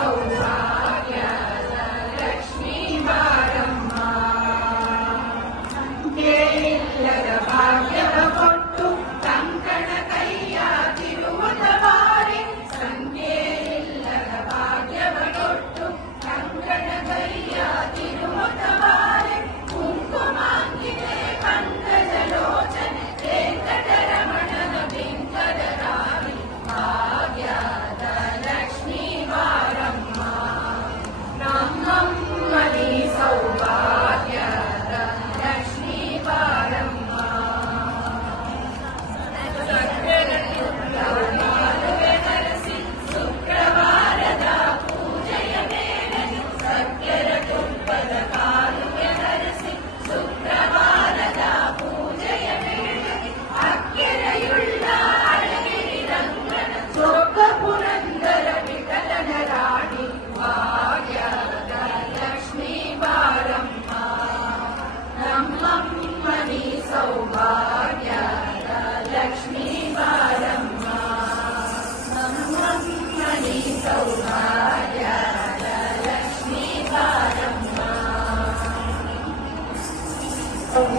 ಸೌಭಾಗ್ಯದ ಲಕ್ಷ್ಮೀ ಬಾರಮ್ಮ. ಸಂಖ್ಯೆ ಇಲ್ಲದ ಭಾಗ್ಯವ ಕೊಟ್ಟು ಕಂಕಣ ಕೈಯ ತಿರುವುದ ಬಾರೆ. ಸಂಖ್ಯೆ ಇಲ್ಲದ ಭಾಗ್ಯವ ಕೊಟ್ಟು ಕಂಕಣ ಕೈಯ ತಿರುವುದ ಬಾರೆ. ಕುಂಕುಮಾಂಗಿತೆ ಪಂಕಜ ಲೋಚನೆ ವೆಂಕಟರಮಣನ ಬಿಂಕದ ರಾಣಿ ಭಾಗ್ಯದ ಲಕ್ಷ್ಮೀ ಬಾರಮ್ಮ. ನಮ್ಮಮ್ಮನಿ ಸೌಭಾಗ್ಯದ ಲಕ್ಷ್ಮೀ ಬಾರಮ್ಮ. ಸಕ್ಕರೆ ಹರಸಿ ಶುಕ್ರವಾರದ ಪೂಜೆಯ ಮೇಲೆ. ಸಕ್ಕರೆ ತುಪ್ಪದ ಕಾಲುವೆ ಹರಸಿ ಶುಕ್ರವಾರದ ಪೂಜೆಯ ಮೇಲೆ. ಅಕ್ಕೆರೆಯುಳ್ಳ ಅಳಗಿರಿ ರಂಗನ ಚೊಕ್ಕ ಪುರಂದರ ವಿಠಲನ ರಾಣಿ ಭಾಗ್ಯದ ಲಕ್ಷ್ಮೀ ಬಾರಮ್ಮ. ನಮ್ಮಮ್ಮನಿ ಸೌಭಾಗ್ಯದ ಲಕ್ಷ್ಮೀ ಬಾರಮ್ಮ. ನಮ್ಮಮ್ಮನಿ ಸೌಭಾಗ್ಯ